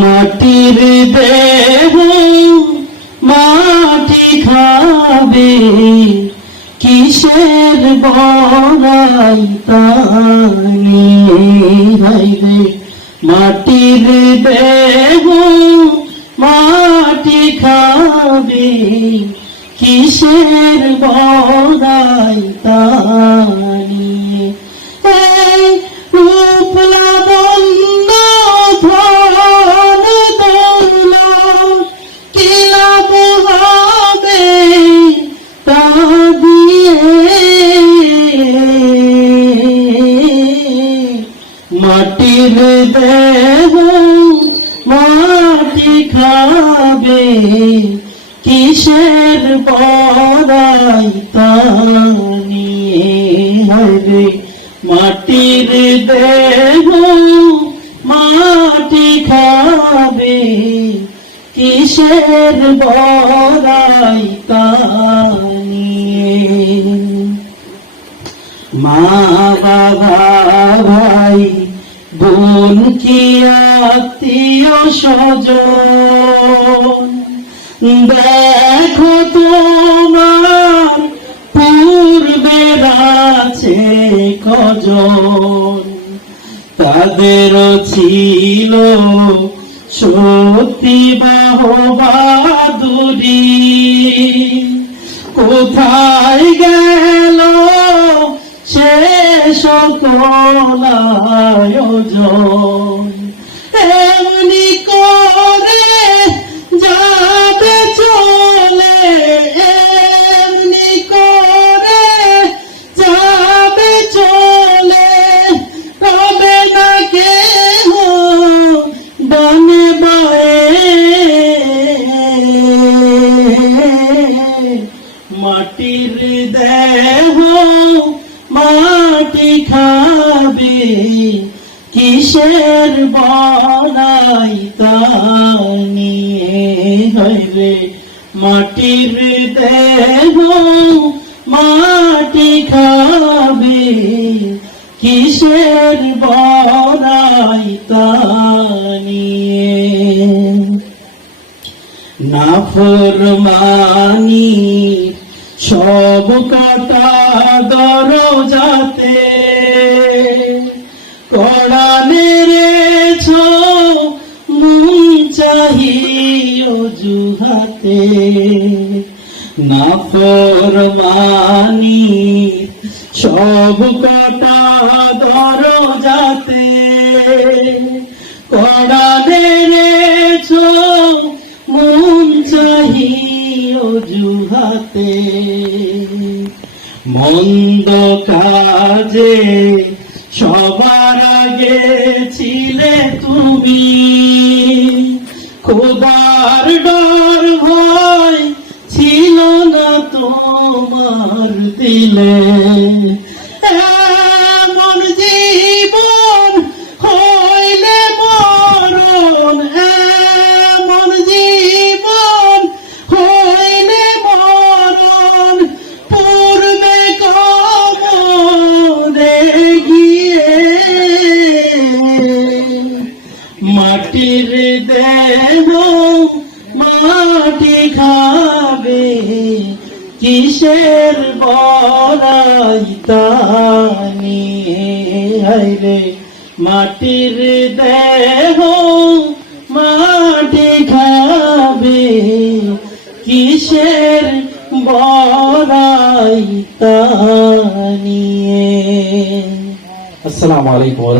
মাটির দেহ মাটি খাবে। কিসের বড়াই মাটির দেহ মাটি খাবে। কিসের বড়াই খাবে কিসের পড়াই মাটির দেহ মাটি খাবে কিসের বড়াই মা ভাই বোন কি আত্মীয় স্বজন? দেখো তোমার পূর্বে আছে কজন? তাদেরও ছিল সত্যি বাহবাদুরি কোথায় গেল সকল আয়োজন এমনি করে যাবে চলে, এমনি করে যাবে চলে, তবে না কেহ বনে মাটির দেহ মাটি খাবে কিসের বনাই তানিয়ে হইবে মাটির দেহ? মাটি খাবে কিসের বনাই তানিয়ে নাফরমানি সব কাটা দরজাতে কড়া মন চাহি অজুহাতে নাফরমানি সব কাটা দরজাতে কড়া অজুহাতে মন্দ কাজে সবার আগে ছিলে তুমি। খোদার ডর ভয় ছিল না তোমার দিলে। মাটি খাবে, কিসের বড়াই তানিয়ে হাইরে মাটির দেহ মাটি খাবে, কিসের বড়াই তানিয়ে আসসালামু আলাইকুম।